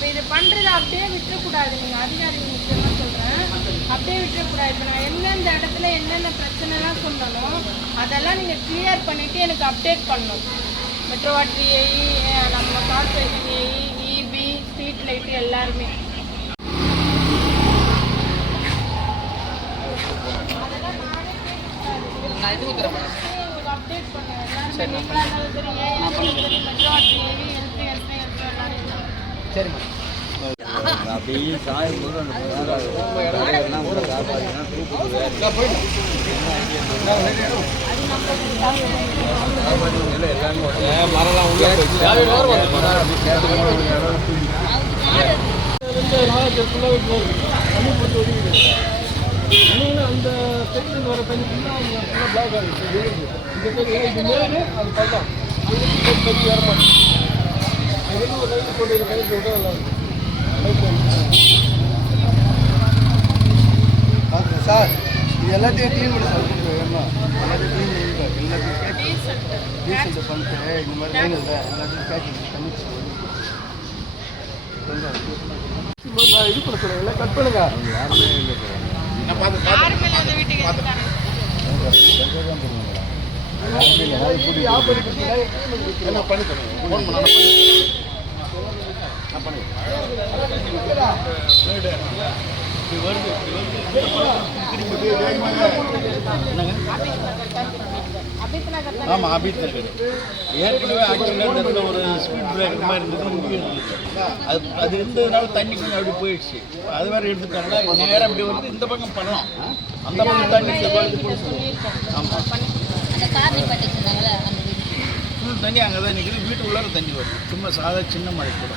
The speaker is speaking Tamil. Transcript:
இப்போ இது பண்ணுறத அப்படியே விட்டுறக்கூடாது. நீங்கள் அதிகாரிகள் முக்கியமாக சொல்கிறேன், அப்படியே விட்டுறக்கூடாது. இப்போ நான் எந்தெந்த இடத்துல என்னென்ன பிரச்சனைலாம் சொன்னனோ அதெல்லாம் நீங்கள் கிளியர் பண்ணிவிட்டு எனக்கு அப்டேட் பண்ணணும். மெட்ரோ வாட்டர் ஏஇ, நம்ம corporation AE, EB, street light எல்லாருமே அப்டேட் பண்ணுவேன். எல்லாருமே நீங்களாக இருந்தாலும் சரி, AE, metro water AE, LP, SI, எல்லாரும். சரிம்மா. அப்படியே சாயும்போது அந்த மரம்லாம் உள்ள அந்த செக்ஷன் வர தண்ணி பிளாக் ஆகுது. இந்த சைடு இது மேலே அது பள்ளம் தண்ணி வர மாட்டேங்குது. அது ஒரு லைட்டு போட்டு கைட்டு விட நல்லா இருக்கும். சார் இது எல்லாத்தையும் க்ளீன் பண்ணி சார் வேணுமா? எல்லாத்தையும் க்ளீன் பண்ணி எல்லாத்தையும் டீசெண்ட் பண்ணிட்டு இந்த மாதிரி லைன் இல்லை எல்லாத்தையும் பேக்கிங் பண்ணி நான் இது பண்ண சொல்லுங்க, எல்லாம் கட் பண்ணுங்க. யாருமே இல்லை என்ன பண்ணி தருங்க. ஃபோன் பண்ண ஆமாம், அபித் நகர் ஏற்கனவே ஆக்சுவலாக ஒரு ஸ்பீட் பிரேக்கர் மாதிரி இருந்தது, முக்கியம் அது இருந்ததுனால தண்ணி கொஞ்சம் அப்படி போயிடுச்சு. அது வேறு எடுத்துட்டாங்கன்னா நேரம் அப்படி வந்து இந்த பக்கம் பண்ணலாம், அந்த பக்கம் தண்ணி ஆமாம் ஃபுல் தண்ணி அங்கே தான் நிற்குது. வீட்டுக்குள்ளார தண்ணி வரும், சும்மா சாதா சின்ன மழை கூட.